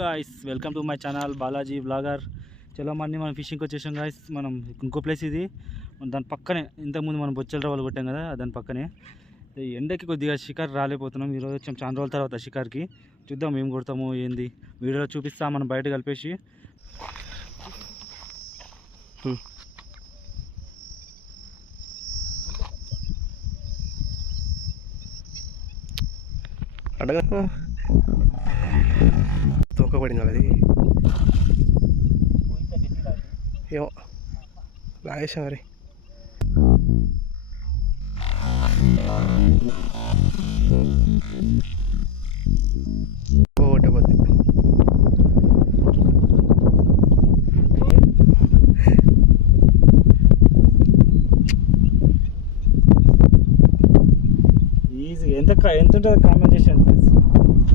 Guys welcome to my channel Balaji blogger. చలో మనం ఫిషింగ్కి వచ్చేసాం గాయస్. మనం ఇంకో ప్లేస్ ఇది, దాని పక్కనే ఇంతకుముందు మనం బొచ్చల రవ్వలు కొట్టాం కదా, దాని పక్కనే. ఈ ఎండకి కొద్దిగా షికార్ రాలేకపోతున్నాం. ఈరోజు వచ్చాం చాలా రోజుల తర్వాత షికార్కి. చూద్దాం ఏం కొడతాము ఏంది, వీడియోలో చూపిస్తా. మనం బయట కలిపేసి అడగ తోకబడింది అది. ఏమో లాగేసా మరి. పోగొట్టబోద్ది. ఈజీ ఎంత ఉంటుంది